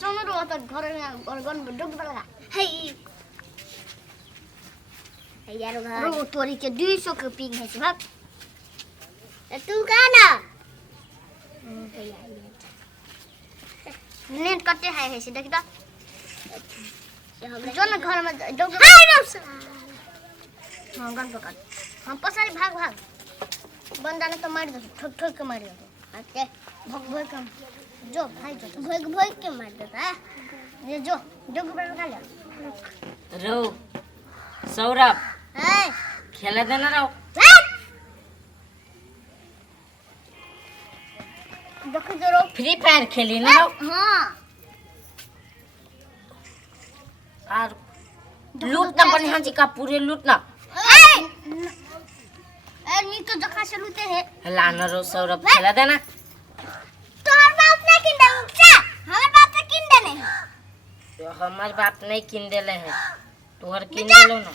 चलो रो त घर गन डुब बला हे यार रो तोरी के 200 के पिंग है भाग तू का ना नेट कटे है से देख त जो ना घर में डुब हाय रो हां गन पकड़ हम पसारी भाग बंदा ने तो मार दो ठोक के मार दो ओके भग कम जो भाई जो भग के मार देता है ये जो पर खा ले रो सौरभ है खेला देना रो देखो जरो फ्री फायर खेली ना रो हां और लूटना बढ़िया जी का पूरे लूटना ए नी तो जखा से लूटे है लाना रो सौरभ खेला देना तोहर बाप ने किन दे क्या हमर बाप ने किन दे नहीं तो हमार बाप नहीं किन देले है तोहर किन देलो ना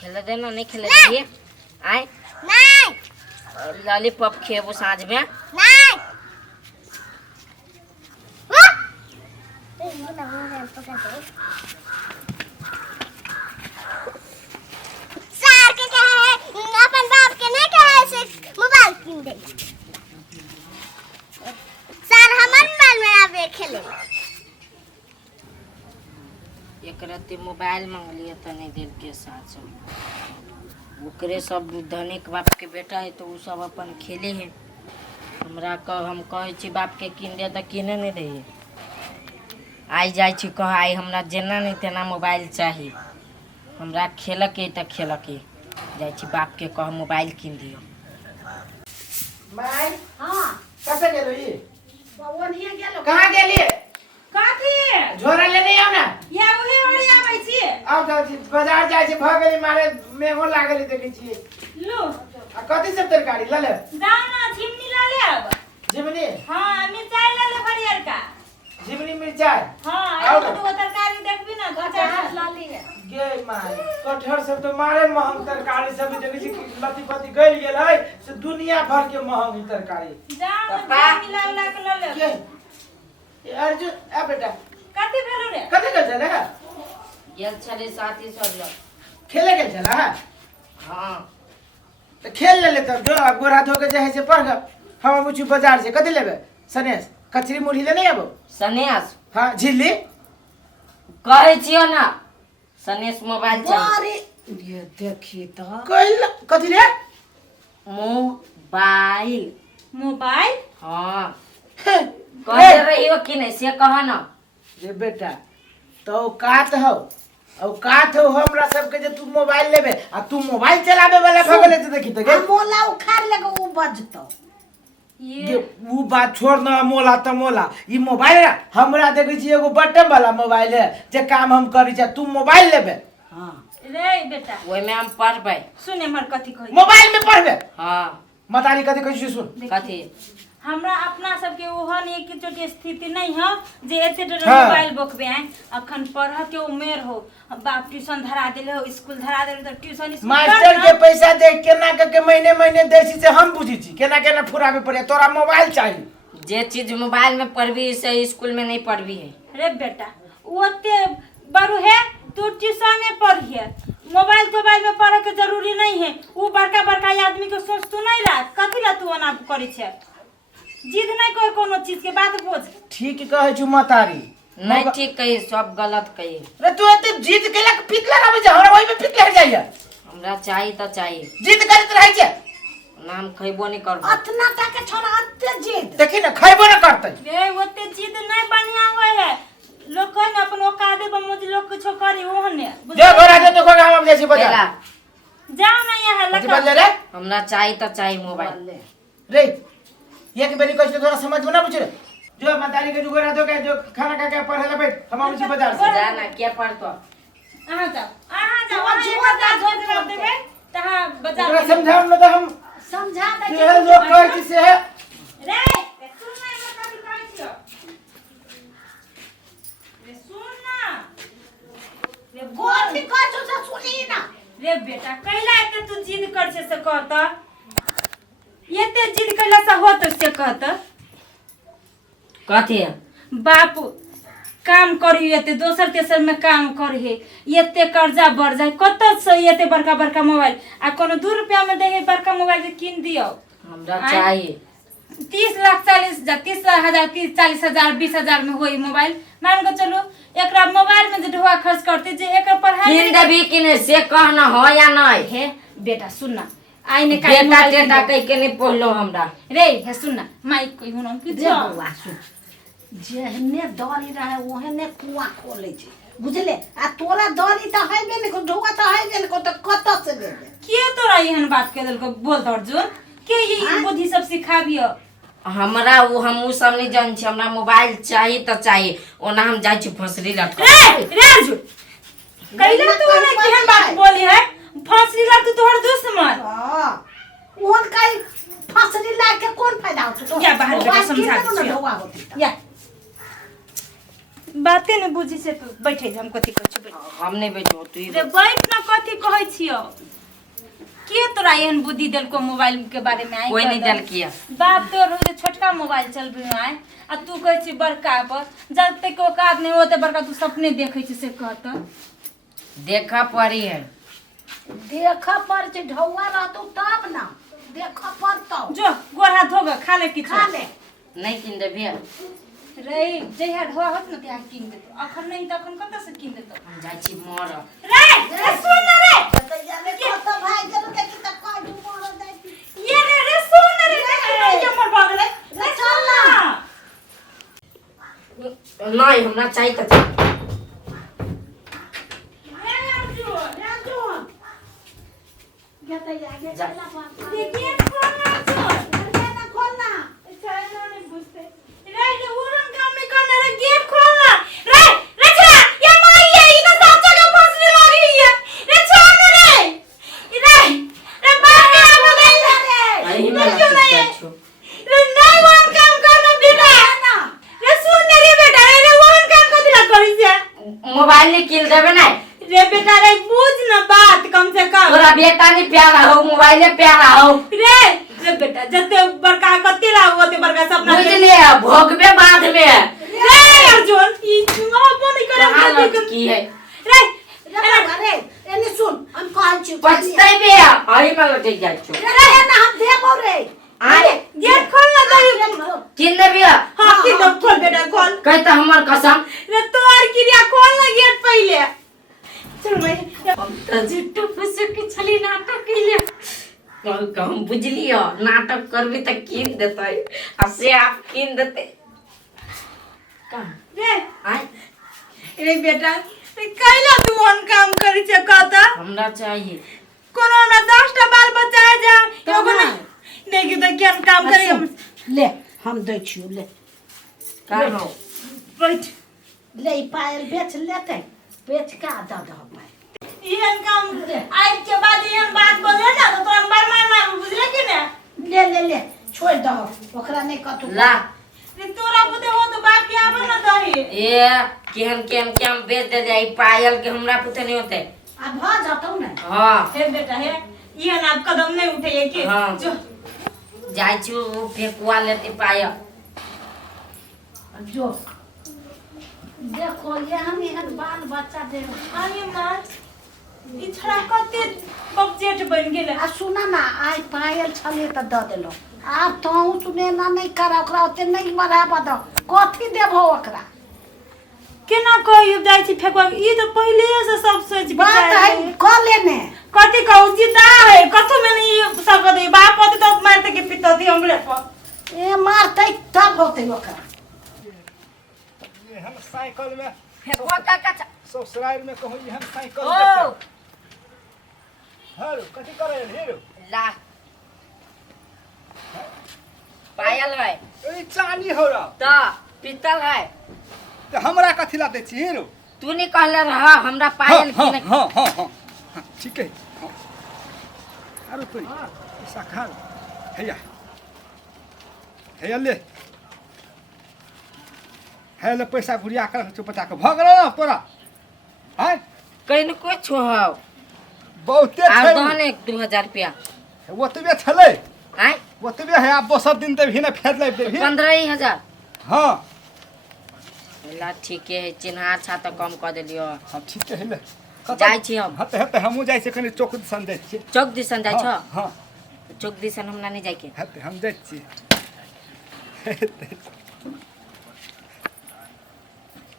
खेला देना नहीं खेले दिए आए नहीं लॉलीपॉप खेबो साँझ में नहीं ए ना हो रे पकड़ दे सार के कहे अपन बाप के नहीं कहे से मोबाइल किन दे सार हमर मोबाइल में आवे खेले एक रात मोबाइल मांग लिया तो नहीं दिल के साथ सब ओकरे सब धनिक बाप के बेटा है तो वो सब अपन खेले हैं हमरा हम कहे छी बाप के किन दे तो किने नहीं दे आई जाए छी कह आई हमरा जेना नहीं तेना मोबाइल चाहिए हमरा खेल के तो खेल के जाए छी बाप के कह मोबाइल किन दियो माय हां कते गेलो ई बवन हिया गेलो कहां गेली काथी झोरा लेने आओ ना या उहे ओड़ी आबै छी आओ त बाजार जाय छै भ गेली मारे मेघो लागली देखै छी लो आ कथि सब तरकारी ल ले दाना झिमनी ला ले अब झिमनी हां मिर्चाई ला ले हरियर का झिमनी मिर्चाई हां आओ एगो दो तरकारी देखबी ना कचरा ला ली है गे माय कटहर सब तो मारे महंग तरकारी सब देखै छी लती पति गइल गेल है से दुनिया भर के महंग तरकारी जाओ पापा। मिला उला के ला ले के अर्जुन आ बेटा कथी भेलो रे कते गेल छले गेल छले साथी सब लोग खेले गेल छला हाँ तो खेल ले तब जो गोरा धो के जे है से पढ़ ग हम पूछू बाजार से कथि लेबे सनेस कचरी मुरही ले नहीं आबो सनेस हां झिल्ली कहे छियो ना सनेस मोबाइल चाहिए ये देखी तो कइल कथि रे मोबाइल मोबाइल हाँ कहे रही हो कि नहीं से कहा ना रे बेटा तो औकात हो औकात हो हमरा सबके जे तू मोबाइल लेबे आ तू मोबाइल चलावे वाला भगले तो देखी तो गे मोला उखाड़ लेगो उ बजतो ये वो बात छोड़ ना मोला त मोला ई मोबाइल हमरा देखै छी एगो बटन वाला मोबाइल है जे काम हम करी छ तू मोबाइल लेबे हां रे बेटा वही में हम पढ़बे सुन हमर कथी कहै मोबाइल में पढ़बे हाँ मतारी कथि कहै छी सुन कथी हमरा अपना सबके ओहन एक चोटी स्थिति नहीं है जे एते हाँ। मोबाइल बोखबे हैं अखन पढ़ के उमेर हो बाप ट्यूशन धरा देले हो स्कूल धरा देले तो ट्यूशन स्कूल मास्टर के पैसा दे केना के महीने महीने दै छी से हम बुझी छी केना केना फुराबे पड़े तोरा मोबाइल चाहिए जे चीज मोबाइल में पढ़बी से स्कूल में नहीं पढ़बी है रे बेटा ओते बड़ू है तू ट्यूशन पढ़िए मोबाइल में पढ़े के जरूरी नहीं है वो बड़का बड़का आदमी के सोच तू नहीं रख कथी ला तू अना करी छे जिद नहीं कर कोनो चीज के बात बोझ ठीक कहै छु मतारी नहीं ठीक कही सब गलत कही रे तू एते जिद केला के पिटला रहबे जे हमरा ओइ में पिटला जाइए हमरा चाहिए तो चाहिए जिद करत रहै छै नाम खैबो नहीं करबो अतना तक छोड़ा अते जिद देखी ना खैबो न करतै रे ओते जिद नहीं बढ़िया होय है लोग कह न अपन औकादे पर मुझ लोग कुछ करी ओहने जो घोड़ा के तो को हम जैसी बजा जाओ ना यहाँ कथि लगा बोल रे हमरा चाहिए तो चाहिए मोबाइल रे एक बेरी कहै छै थोड़ा समझ में ना बुझ रे जो मतारी के जुगरा दो के जो खाना खा के पढ़े ला बैठ हम आबै छी बाजार से जाना क्या पढ़तो आहा जाओ वहाँ एक बार जोड़ देबे तहाँ बाजार तोरा समझाऊ न तो हम समझा दे ये लोग कहै छै से रे सुन ना मैं कथी कहै छियो रे सुन ना रे गोथी कहै छौ से सुनी ना रे बेटा कैला एते तू जिद कर छे से कहत एते जिद कैला से होत से कहत कथी बाप काम करी एते दोसर तेसर में काम करे एते कर्जा बढ़ जाए कत से एते बड़का बड़का मोबाइल आ कोनो 2 रुपया में दे बड़का मोबाइल के किन दियो। हमरा चाहिए 30 लाख 40 हजार 30 हजार 30 40 हजार 20 हजार में होई मोबाइल मान के चलो एकरा मोबाइल में जे ढोआ खर्च करते जे एकर पढ़ाई किन देबी कि नहीं से कहना हो या नहीं। हे बेटा सुन ना आइने का बेटा टेटा कह के नहीं पढ़लो हमरा रे हे सुन ना माइक कोई हुन कि जे बौआ सुन जेहने दरी रहे ओहने कुआं खोले छै बुझले आ तोरा दरी त है ने को ढोआ त है ने को त कत से देबे के तोरा एहन बात के देल को बोल अर्जुन के ये बुद्धि सब सिखाबियो। हमरा वो हम उ सब नहीं जान छी हमरा मोबाइल चाहिए त चाहिए ओना हम जाय छी फसरी लटका रे अर्जुन कैला तू ने केहन बात बोली है फसरी लट तोहर दुश्मन हां ओन काई फसरी ला के कोन फायदा होत तो या बाहर बेटा समझा दे ढोआ होती या बातें ने बुझी से तू बैठे हम कथि कहै छी हम नहीं बैठो तू रे बैठ ना कथि कहै छियो के तोरा एहन बुद्धि देल को मोबाइल के बारे में आई कोई नहीं देल किया बाप तोर हो जे छोटका मोबाइल चलबे आए आ तू कहै छी बड़का पर जब तक औकात नहीं होते बड़का तू सपने देखै छी से कहत देखा पड़ी है देख पर जे ढोआ रहतो तब ना देख पर तो जो गोर हाथ धोगा खा ले किछ खा ले नहीं किन देबी रे जहिया ढोआ होत न त्या किन देतो अखन नहीं त अखन कत से किन देतो हम जाय छी मर रे सुन ना रे त याले कत भाई जब के त का दू मोर दे ये रे सुन ना रे ये मर भागले रे चल ना नहीं हमरा चाहिए त या त आगे जा। चला बात देखिए खोलना ना खोलना चलो नहीं बुझते रे ये उरन काम में करना रे गेट खोलना रे रे छा ये माई है ई तो सब जगह फंसने लगी है रे छोड़ दे रे रे बाहर के आ गए आई रे मैं क्यों नहीं है छू रे नहीं वन काम करना बेटा ना रे सुन रे बेटा रे वन काम कर दिला करी से मोबाइल नहीं किन देबे नहीं रे बेटा रे बुझ ना बात कम से कम तोरा बेटा नहीं प्यारा हो मोबाइल प्यारा हो रे बेटा जते बड़का कते रहो ओते बड़का सपना बुझ ले भोगबे बाद में रे अर्जुन ई चुनाव बोली कहाँ करे लटकी है रे अरे एने सुन हम कहै छी पछतै बे आई में लटक जाय छो रे ना हम देबो रे आए गेट खोल ना दे किन देबी हां की तो खोल बेटा खोल कह त हमर कसम रे तोर क्रिया खोल ना गेट पहले चल भाई हम त जिट्टू फुसु के छली नाटक कइले हम बुझलियो नाटक करबी त किन देतै आ से आप किन देते का रे आए रे बेटा रे कैला तू ऑन काम करी छ कहता हमरा चाहिए कोनो ना 10 टा बाल बच्चा है जा तो एगो ना। नहीं देखी तो क्या काम करी हम ले हम दै छियो ले का हो बैठ ले ई पायल बेच लेते बेच का द द पायल इहन काम आज के बाद इहन बात बोले ना तो तोरा मार मार मार बुझले कि ना ले ले ले छोड़ दो ओकरा नहीं कतु ला रे तोरा बुते हो तो बाप के आवे ना दही ए केहन केहन के हम बेच दे जाई पायल के हमरा पुते नहीं होते आ भ जतौ ना हां हे बेटा हे इहन आप कदम नहीं उठाइए कि हाँ। जो जाय छु फेकुआ लेते पायल जो देखो ये हम एहन बाल बच्चा दे आगे मां ई छड़ा कते बबजेट बन गेले आ सुना ना आइ पायल छले त द देलो आब तो सुने ना नहीं करा ओकरा ओते नहीं मराबा द कथि देबो ओकरा केना कहियो जाय छी फेकुआ ई तो पहले से सब सोच बात है क लेने कथि कहू जिदा है कथु में नहीं सब दे बाप होते तो मारते के पितो दी हमरे पर ए मारते तब होते ओकरा ये हम साइकिल में फेकुआ का का ससुराल में कहूँ ये हम साइकिल ओ में हेलो कथी करे हेलो ला पायल है ए चानी हो रहा त पीतल है तो हमरा कथी ला दे छी हेलो तू नहीं कहले रहा हमरा पायल हाँ किने हाँ हाँ हाँ हाँ, ठीक है हाँ। अरे तो ऐसा खा हैया हैया ले है ले पैसा घुरिया कर चुप बचा के भग रहा तोरा हैं कहीं को छोहौ बहुते आ छै दहने 2000 रुपया ओतबे छले आय ओतबे है आप दोसर दिन ते भी ना फेर ले भी 15000 हाँ ला ठीके है चिन्हार छा तो कम कर देलियो हाँ ठीक है ले जाइ छी हम हते हते हमहूँ जाइ छी कनि चौक दिसन जाइ छी चौक दिसन जाइ छ हाँ चौक दिसन हमरा नहीं जाके हते हम जाइ छी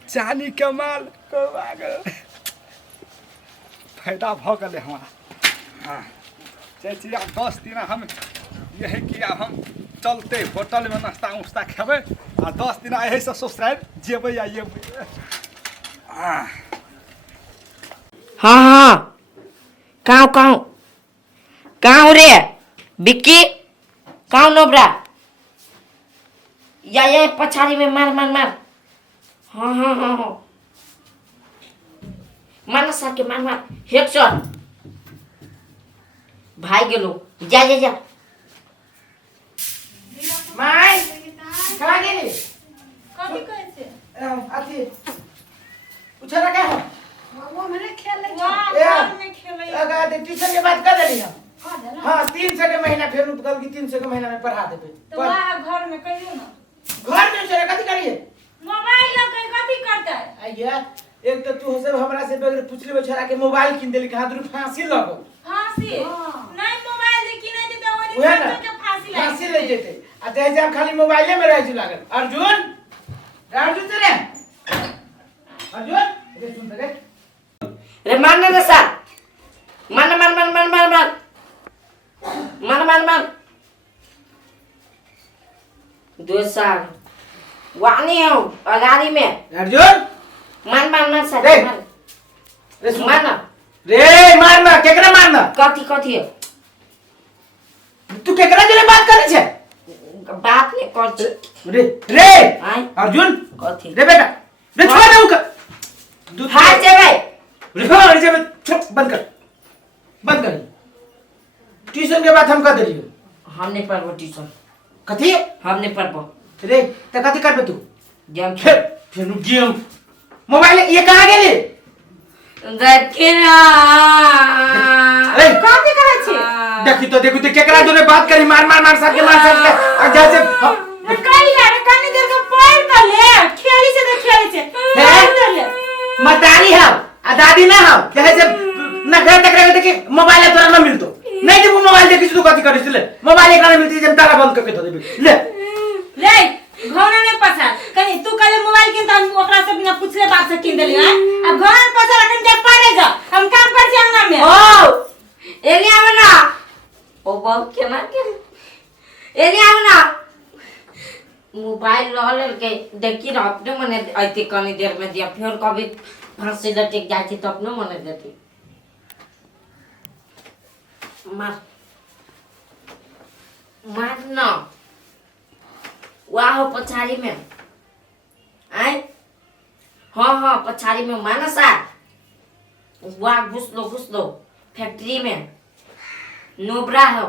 चानी के माल फायदा भऽ गेलै हमरा हाँ जाइ छी आब 10 दिन हम यही कि आब हम चलते होटल में नाश्ता उस्ता खेबै आ 10 दिन यही से ससुराल जेबै आ येबै हाँ हाँ हाँ काऊ रे बिक्की काऊ नोबरा या पछाड़ी में मार हाँ मार साके मार हेडशॉट भाई गेलो जा माय कहाँ गेली कथी कहै छै अथी उछरा क्या है वो मेरे खेले वाह ए, घर में खेलै अगर ट्यूशन के बात कर देली हम हाँ 300 के महीना फिर कल की 300 के महीना में पढ़ा देबे तो वहाँ घर में कहियो ना घर में उछरा कथी करिए मोबाइल लगे कथी करतै आइया एक तो तू सब हमरा से बगैर पूछले बेचारा के मोबाइल किन देली कहां दूर फांसी लगो फांसी नहीं मोबाइल जे किनै दे तो ओरी उहे ना के फांसी ले जेते आ ते जे खाली मोबाइले में रह लागल अर्जुन तेरे अर्जुन ये सुन रे रे मारने रे सर मार दो साल वानी हो अगाड़ी में अर्जुन मार सर रे। मार रे सुन मारना रे मारना केकरा मारना कथी है तू केकरा जरे बात करे छे बात नहीं कर छी रे आय अर्जुन कथी रे बेटा रे छोड़ दे उनका दूध हाय जे भाई रे जे बंद कर ट्यूशन के बाद हम कर देलियो हम नहीं पढ़बो ट्यूशन कथी हम नहीं पढ़बो रे त कथी करबे तू गेम फिर गेम मोबाइल ये कहां गेली देखिना अरे कथी कहै छै देखी तो केकरा जोरे बात करी मार सबके आ जैसे कई यार कनी देर के पढ़ त ले खेली से तो खेली से है? ले मतारी है आ दादी ना है कहे से ना घर तक रहे कि मोबाइल तोरा ना मिलतो नहीं तो मोबाइल देखि तू कथी करिस ले मोबाइल एकरा ना मिलती जब ताला बंद करके दे देबी ले घोड़ा ने पसंद कनी तू कले मोबाइल किन त हम ओकरा से बिना पूछले बात से किन देली है अब घोड़ा ने पसंद अखन के पड़े जा हम काम कर छी अंगना में ओ एली आवना ओ बहुत केना के एली आवना मोबाइल रहल के देखी ना अपने मने आइते कनी देर में दिया फिर कभी फांसी लटक जाती तो अपने मने देती मार ना वाह पछाड़ी में आए हाँ पछाड़ी में माना सा वाह घुस लो फैक्ट्री में नोबरा हो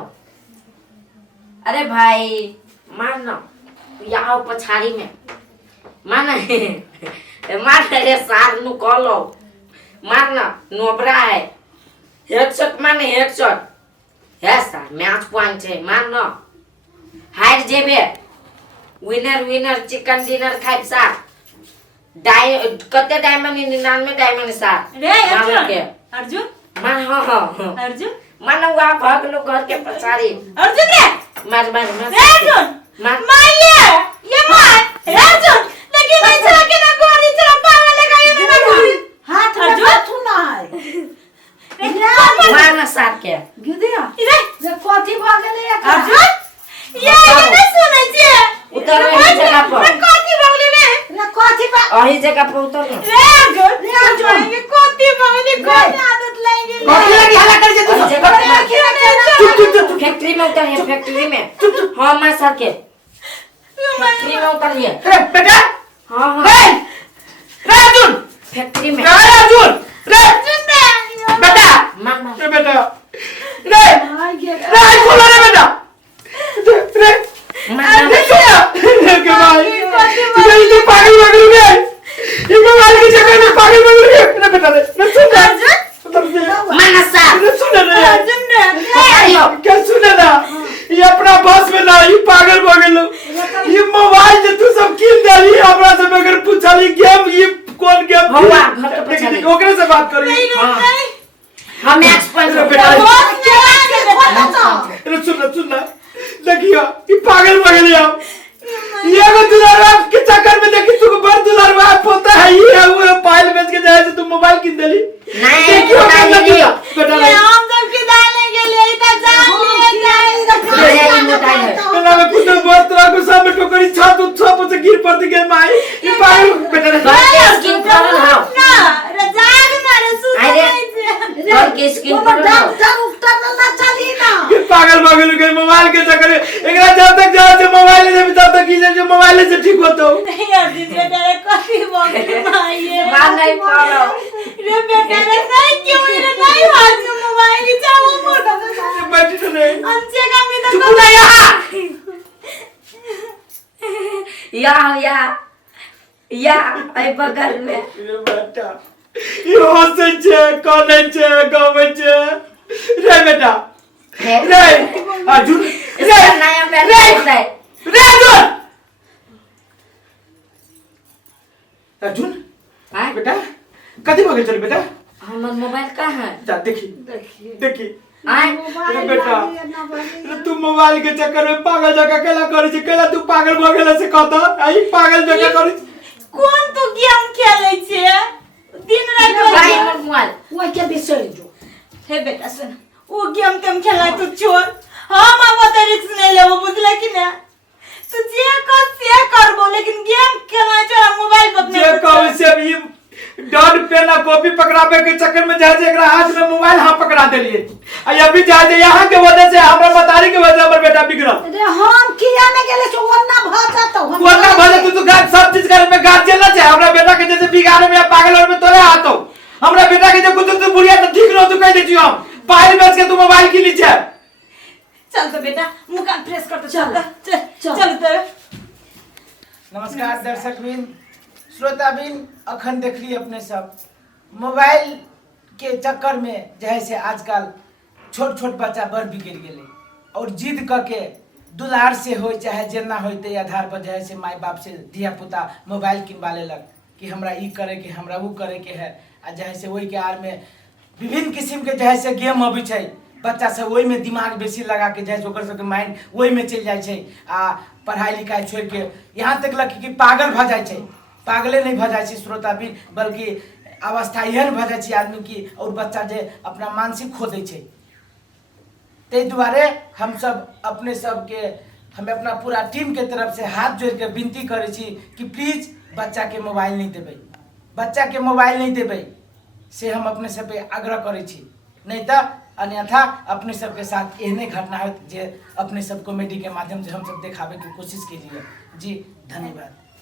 अरे भाई मारना यहाँ पछाड़ी में माना रे सार नु कॉलो मारना नोबरा है हेडशॉट माने हेडशॉट है सर मैच पॉइंट है मारना हार जेबे विनर चिकन डिनर खाइब सार कते डायमंड 99 डायमंड सार रे अर्जुन मार हाँ अर्जुन माना हुआ भाग लो घर के पछाड़ी अर्जुन रे मार रे अर्जुन मार ये मार रे अर्जुन देखिए मैं चला के ना गोरी चला पागल लगा ये ना गोरी हाथ में हाथ ना है मार ना सार के गिदिया रे जे कथी भ गेलै अर्जुन ये ना सुनै छी उतर रही जगह पर कथी भगले रे ना कथी बा अही जगह पर उतर ना रे अर्जुन ये कथी भगले कोन आदत लग गेल कथी लगी हल्ला कर जे अही तू जगह पर फैक्ट्री में उतरिए फैक्ट्री में हाँ मार सार के फैक्ट्री में उतरिए रे बेटा हाँ रे अर्जुन फैक्ट्री में अर्जुन रे बेटा मार रे बेटा रे आई गे रे खोलो रे बेटा रे मार रे के भाई ये पागल हो गए ये मोबाइल की जगह में पागल हो गए रे बेटा रे सुन मार सार सुन रे अर्जुन रे आइयो क्या सुने ना ये अपना बस में ना ये पागल हो गए ये मोबाइल जे तू सब किन देली हमरा से बगैर पूछली गेम बात करी हम एक्सपर्ट अरे बेटा तो अरे सुन ना देखियो ये पागल ये को दुलारवा के चक्कर में देखी तू बड़ दुलारवा पोता है ये है वो पायल बेच के जाए से तू मोबाइल किन देली नहीं देखियो बेटा नहीं हम सब के डालने के लिए इतना जान बेटा मैं कुछ बहुत तरह को सब में टोकरी छत छप से गिर पड़ती गई माई ये पागल बेटा घर के स्किन पर हां ना रजाग ना रसू घर के स्किन पर डॉक्टर उठता ना चली ना ये पागल के मोबाइल के चक्कर में एकरा जब तक जाए से मोबाइल ले तब तक की से मोबाइल से ठीक होतो नहीं यार दिन बेटा रे कॉफी बोल माई मार नहीं पाओ रे बेटा रे नहीं क्यों रे नहीं हाथ में मोबाइल ही चाहो मोर बैठी तो नहीं हमसे का में तो चुप ना या आई बगल में ये बेटा ये हंसे छे कोने छे गावे छे रे बेटा रे अर्जुन रे नया बेटा रे अर्जुन हां बेटा कथी भागे चल बेटा हमर मोबाइल कहां है जा देखी आए अरे बेटा अरे तू मोबाइल के चक्कर में पागल जगह केला करे छी केला तू पागल भ गेला से कहता आई पागल जगह करे कौन तो गेम खेले छे दिन रात भाई हमर मोबाइल वो के बिसर जो हे बेटा सुन वो गेम तुम खेला तू छोड़ हम अब तो रिस्क नहीं लेबो बुझले कि ना तू जे करबो लेकिन गेम खेलना छोड़ मोबाइल पर जे कहू से भी डॉट पेन कॉपी पकड़ावे के चक्कर में जाए एकरा हाथ में मोबाइल हां पकड़ा देलिए आ अभी जाए यहां के वजह से हमरा बतारी के वजह से हमर बेटा बिगड़ल अरे हम किया में गेले छो वन्ना भ जातो हम वरना भले तू गार्ड सब चीज करे में गार्ड जेल छै हमरा बेटा के जैसे बिगाड़े में पागल और में तोरे हाथो हमरा बेटा के जे कुछ तू बुढ़िया तो ठीक न तू कह दे छियो हम पायल बेच के तू मोबाइल की लीछे चल तो बेटा मुंह कान फ्रेश कर तो चल तो नमस्कार दर्शकबिन श्रोताबिन अखन देखली अपने सब मोबाइल के चक्कर में जैसे आजकल छोट बच्चा बड़ बिगड़ गेले और जिद करके दुलार से हो चाहे जेना होते आधार पर जैसे माई बाप से धिया पुता मोबाइल किनवा लेलक कि हमरा ई करे के हमरा वो करे के है आ जैसे वही के आर में विभिन्न किस्म के जैसे गेम अभी छै बच्चा सब वही में दिमाग बेसी लगा के जैसे ओकर सबके माइंड वही में चल जाए छै आ पढ़ाई लिखाई छोड़ के यहाँ तक लग कि पागल भ जाए छै पागले नहीं भ जाए छै श्रोताबिन बल्कि अवस्था एहन भ जाए छै आदमी की और बच्चा जे अपना मानसिक खो दै छै ते दुआरे हम सब अपने सबके हमें अपना पूरा टीम के तरफ से हाथ जोड़ के विनती करे छी कि प्लीज बच्चा के मोबाइल नहीं देबै बच्चा के मोबाइल नहीं देबै से हम अपने सब पे आग्रह करे छी नहीं तो अन्यथा अपने सबके साथ एहने घटना होत जे अपने सब कॉमेडी के माध्यम से हम सब दिखावे की कोशिश कीजिए जी धन्यवाद।